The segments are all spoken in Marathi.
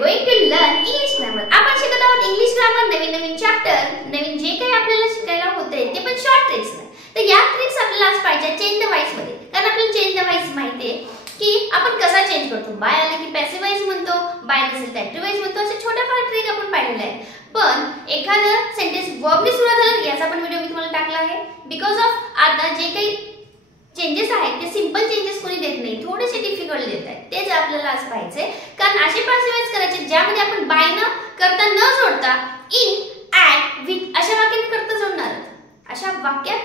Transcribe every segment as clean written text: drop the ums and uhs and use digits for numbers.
going to learn English grammar. आपण शिकत आहोत इंग्लिश ग्रामर, नवीन चॅप्टर, नवीन जे काही आपल्याला शिकायला होते ते पण शॉर्ट ट्रिक्स मध्ये. तर या ट्रिक्स आपल्याला आज पाहिजे चेंज द व्हॉइस मध्ये. कारण आपल्याला चेंज द व्हॉइस माहिती आहे की आपण कसा चेंज करतो. बाय आले की पॅसिव्ह व्हॉइस म्हणतो, बाय नसेल तर ऍक्टिव्ह व्हॉइस म्हणतो. अशा छोट्या फार ट्रिक आपण पाहिलेल्या आहेत. पण एखादं सेंटेन्स वर्बनी सुरू झालं याचा पण व्हिडिओ मी तुम्हाला टाकला आहे. बिकॉज ऑफ आता जे काही चेंजेस आहेत ते सिंपल चेंजेस कोणी देत नाही, थोडेसे डिफिकल्ट देत आहेत. तेच आपल्याला आज पाहायचे. कारण असे पॅसिव्ह व्हॉइस करायचे ज्यामध्ये आपण बाय न करता न जोडता इन, ऍट, विथ अशा वाक्यात करता जोडणार. अशा वाक्यात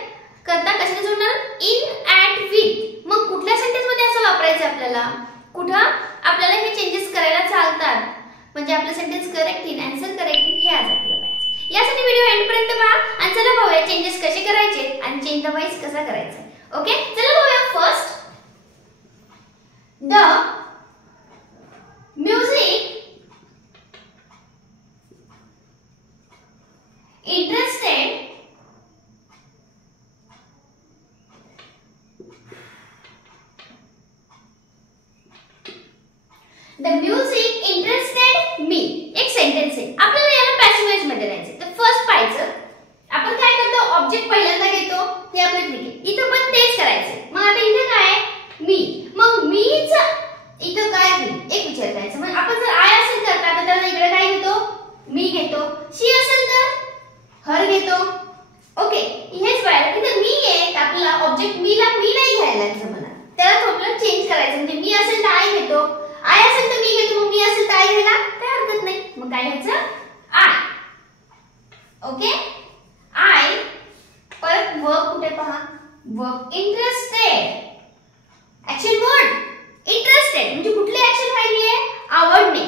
करता कशाने जोडणार? In, at, with. मग कुठल्या सेंटेन्स मध्ये असं वापरायचं आपल्याला? कुठं आपल्याला हे चेंजेस करायला चालतात म्हणजे आपलं sentence correct in, answer correct in हे आज आपल्याला पाहायचं. यासाठी व्हिडिओ एंड पर्यंत पहा आणि चला पाहूया चेंजेस कसे करायचे आणि चेंज द व्हॉइस कसा करायचा. ओके, चला पाहूया. First, the music interested the music interested me. एक सेंटेन्स आहे. आपल्याला याला पॅसिव्ह व्हॉइस मध्ये राहायचं. तर फर्स्ट पाहायचं आपण काय करतो, ऑब्जेक्ट पहिल्यांदा घेतो ते आपलं ठीक आहे. इथं पण तेच करायचं. मग आता इथे काय आहे? मी. मग मीच इथं काय होईल एक विचार करायचा. मग आपण जर आय असेल तर आता त्याला इकडे काय घेतो? मी घेतो. शी असेल तर हर घेतो. ओके, हेच पाहिलं. इथे मी आहे तर आपल्याला ऑब्जेक्ट मीला मी नाही घ्यायला लागतं. मला त्याला थोडं चेंज करायचं. म्हणजे मी असेल तर आय घेतो, आय असेल तर मी घेतो. मग मी असेल तर आय घ्यायला काय हरकत नाही. मग काय घ्यायचं? आय. Okay, I. परत वर्ब कुठे पहा? Verb interested. Action word interested म्हणजे कुठली ऍक्शन पाहिली आहे? आवडणे.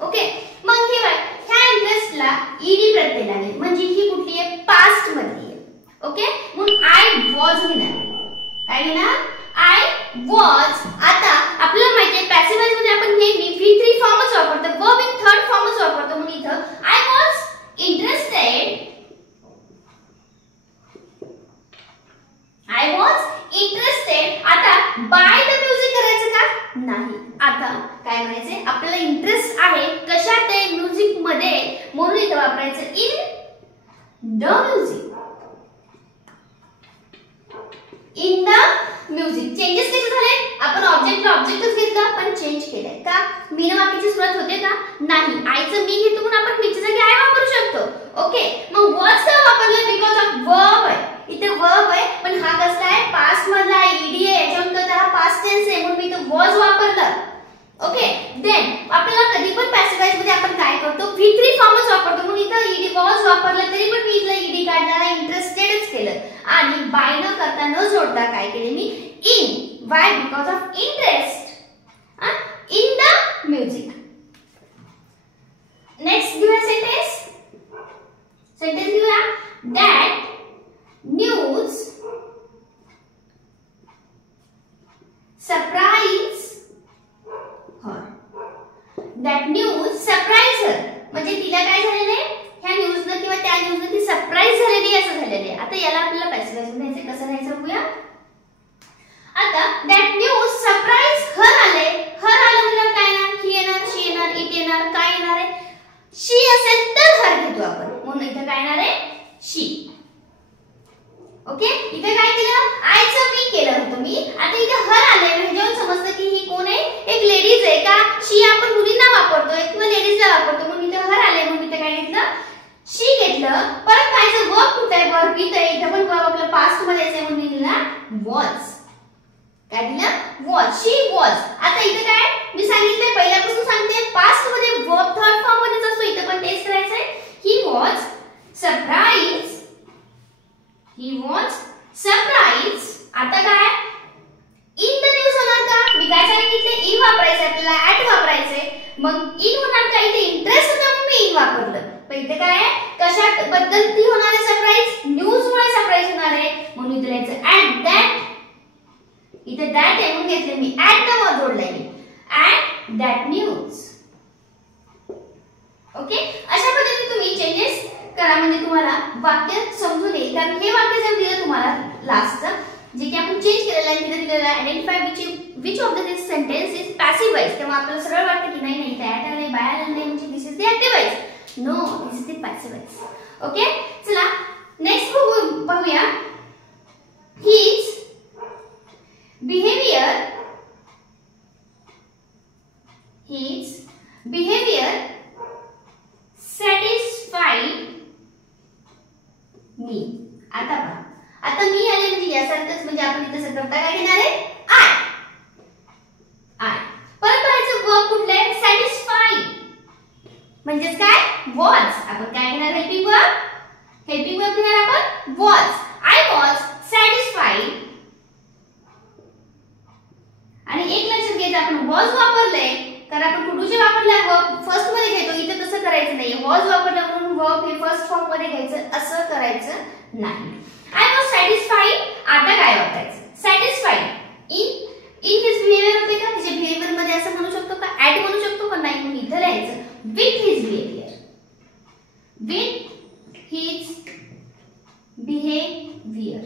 ओके, मग हे बघ ह्या इंटरेस्टला ईडी प्रत्यय लागेल म्हणजे ही कुठली आहे? पास्ट मधली आहे. ओके, मग आय वॉज घेणार. काय घेणार? I was. आता आपल्याला माहिती आहे पॅसिव्ह व्हॉइस मध्ये आपण नेहमी V3 फॉर्मच वापरतो, वर्ब इन थर्ड फॉर्मच वापरतो. मग इथं I was interested. I was interested. आता बाय द म्युझिक करायचं का? नाही. आता काय म्हणायचे? आपल्याला इंटरेस्ट आहे कशात आहे? म्युझिक मध्ये. म्हणून इथं वापरायचं in the music. In the music. Changes कसे झाले? आपण ऑब्जेक्टच घेतला पण चेंज केलंय का? मीन वाक्याची सुरुवात होते का? नाही. आयचं मी घेतो म्हणून आपण मीच्या जागी आय वापरू शकतो. ओके, मग वॉज का वापरलं? बिकॉज ऑफ वर्ब आहे. इथे वर्ब आहे पण हा कसला आहे? पास्ट मधला आहे, ईडी आहे. याच्यानंतर हा पास्ट टेन्स आहे म्हणून मी इथे वॉज वापरलं. ओके, देन आपल्याला कधी पण पॅसिव्ह व्हॉइस मध्ये आपण काय करतो? V3 फॉर्मच वापरतो. म्हणून इथं ईडी वॉज वापरलं तरी पण मी इथलं ईडी काढणार, इंटरेस्टेडच केलं. आणि बाय न करता न जोडता काय केले मी? In. Why? Because of interest in the music. Next घेऊया सेंटेन्स. सेंटेन्स घेऊया. That news surprise her. That news surprise her. म्हणजे तिला काय झालेलं आहे? ह्या न्यूजने किंवा त्या न्यूजने ती सरप्राइज झालेली असं झालेलं आहे. आता याला आपल्याला पॅसिव्ह व्हॉइस मध्ये कसं राहायचं बघूया. आता that news surprise her आले. her आलं म्हणजे काय येणार? ही येणार, शी येणार, इट येणार. काय येणार आहे? शी असेल तर her घेतो आपण. म्हणून इथे काय येणार आहे? शी. ओके, इथे काय केलं? आयचं मी केलं होतं मी. आता इथे हर आले म्हणजे समजतं की ही कोण आहे? एक लेडीज आहे का? शी आपण मुलींना वापरतोय किंवा लेडीजला वापरतो. म्हणून इथे हर आले म्हणून इथे काय घेतलं? शी घेतलं. परत कायचं वर्ब कुठे आहे? वर्ब इथे आहे. इथे पण वर्ब आपलं पास्ट मध्ये आहे म्हणून दिला वॉज. काय दिलं? वॉज. She was. आता इथे काय? मी सांगितलंय पहिल्यापासून सांगते पास्ट मध्ये वर्ब थर्ड फॉर्म मध्येच असतो. इथे पण तेच करायचंय. He was surprise. He was surprised. आता काय? In the news होणार का? मी काय सांगितलं? in वापरायचं आपल्याला, at वापरायचे. मग in होणार का? इथे इंटरेस्ट होता म्हणून मी in वापरलं. पण इथे काय आहे? कशा बद्दल ती होणार आहे सरप्राइज? न्यूज मुळे सरप्राइज होणार आहे. म्हणून इथे लिहायचं at that. इथे that आहे म्हणून घेतलं मी. at चा वर्ड जोडलाय मी. at that news. ओके, अशा पद्धतीने तुम्ही चेंजेस करा म्हणजे तुम्हाला वाक्य समजून येईल. कारण हे वाक्य जर दिलं तुम्हाला लास्टचं जे की आपण चेंज केलेलं आहे, तिथे दिलेलं आहे identify which of the this sentence is passive voice. तेव्हा आपल्याला सरळ वाटतं की नाही नाही ॲट आले बाय आले नाही म्हणजे this is the active voice. No, this is the passive voice. Okay, चला नेक्स्ट पाहूया. His behavior satisfied me. आता पहा, आता मी आले म्हणजे यासारखंच, म्हणजे आपण इथे संकल्पना काय घेणार आहे? आय. परत पाहायचं वर्ब कुठलं आहे? सॅटिस्फाई म्हणजेच काय? वॉज. आपण काय घेणार? हेल्पिंग वर्ब घेणार आपण वॉज. I was satisfied. आणि एक लक्षात घ्यायचं, आपण वॉज वापरलंय कारण आपण कुठूचे वापरलाय वर्ब फर्स्ट मध्ये घेतो. इथे तसं करायचं नाहीये. वॉज वापरलं म्हणून वर्ब हे फर्स्ट फॉर्म मध्ये घ्यायचं असं करायचं नाही. I was satisfied. आता काय वापरायचं? सॅटिस्फाईड इन हिज बिहेवियर होते का? तिच्या बिहेवियर मध्ये असं म्हणू शकतो का? ऍट म्हणू शकतो का? नाही. म्हणून इथे लिहायचं with his behaviour. With his behaviour.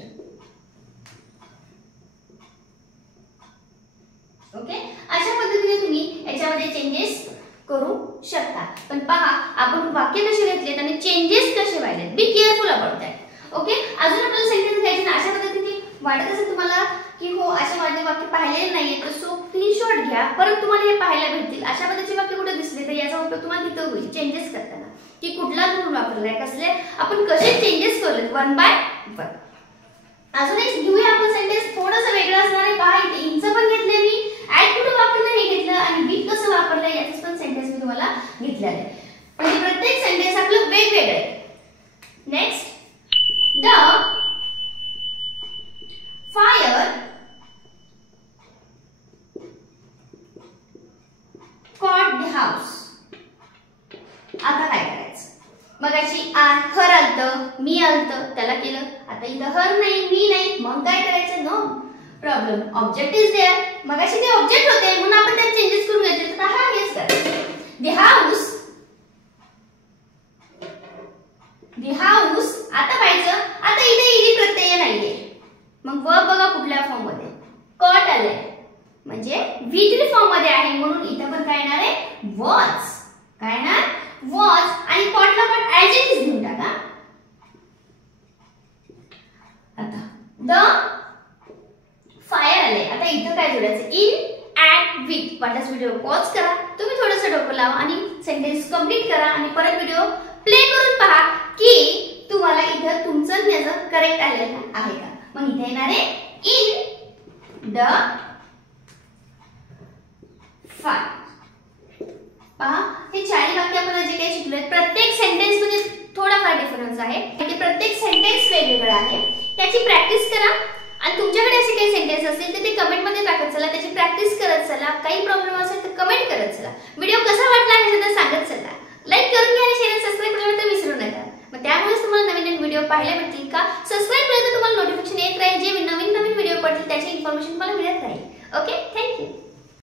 Okay, अशा पद्धतीने तुम्ही याच्यामध्ये चेंजेस करू शकता. पण पहा आपण वाक्य कसे घेतलेत आणि चेंजेस कसे व्हायलेत. Be careful about that. Okay, अजून आपल्याला सेंटेन्स घ्यायचे ना. अशा पद्धतीने वाटत असेल तुम्हाला की हो असे माझे वाक्य पाहिलेले नाहीये तर सो स्क्रीनशॉट घ्या. परत तुम्हाला हे पाहायला भेटतील. अशा पद्धतीचे वाक्य कुठे दिसले तर याचा उपयोग तुम्हाला तिथं होईल चेंजेस करताना, की कुठला टूल वापरलाय, कसले आपण कसे चेंजेस केलेत वन बाय वन. अजून एक घेऊया आपण सेंटेन्स थोडंसं वेगळं असणार आहे. पहा इथे इनचं पण घेतलंय मी, ऍट कुठे वापरलं हे घेतलं आणि विथ कसं वापरलं याचं पण सेंटेन्स मी तुम्हाला घेतलेलं आहे. म्हणजे प्रत्येक सेंटेन्स आपलं वेगवेगळं आहे. Next, the fire caught the house. आता काय करायचं? मगाशी हर आलतं, मी आलतं, त्याला केलं. आता इथं हर नाही, मी नाही, मग काय करायचं? No problem, object is there. मगाशी ते ऑब्जेक्ट होते म्हणून आपण त्यात चेंजेस करून घ्यायचे. तर हा हेच करायचं. The house. आता पाहायचं, आता इथे इडी प्रत्यय नाहीये, मग वर्ब बघा कुठल्या फॉर्म मध्ये? कॉट आलंय म्हणजे व्ही3 फॉर्म मध्ये आहे म्हणून इथे पण काय येणार आहे? वॉज. काय येणार? वॉज. आणि कॉटला पण ऍडजेक्टिव्ह घेऊन टाका. आता द फायर आले. आता इथं काय जोडायचं? In, at, with. वाटल्यास व्हिडिओ पॉज करा, तुम्ही थोडंसं डोकं लावा आणि सेंटेन्स कंप्लीट करा आणि परत व्हिडिओ प्ले करून पहा की तुम्हाला इथं तुमचं याचं करेक्ट आलेलं आहे का. मग इथे येणार आहे इन द फायर. पहा हे चारही वाक्य आपण जे काही शिकलोय प्रत्येक सेंटेन्स मध्ये थोडाफार डिफरन्स आहे. म्हणजे प्रत्येक सेंटेन्स वेगवेगळा आहे. त्याची प्रॅक्टिस करा आणि तुमच्याकडे असे काही सेंटेन्स असतील तर ते कमेंट मध्ये टाकत चला, त्याची प्रॅक्टिस करत चला. काही प्रॉब्लेम असेल तर कमेंट करत चला. व्हिडिओ कसा वाटला हे सुद्धा सांगत चला. लाईक करून घ्या आणि शेअर सबस्क्राइब करायला तर विसरू नका. मग त्यामुळेच तुम्हाला नवीन नवीन व्हिडिओ पाहायला भेटतील. का सबस्क्राइब केलं तर तुम्हाला नोटिफिकेशन येत राहील. जे नवीन व्हिडिओ पडतील त्याची इन्फॉर्मेशन तुम्हाला मिळत राहील. Okay, thank you.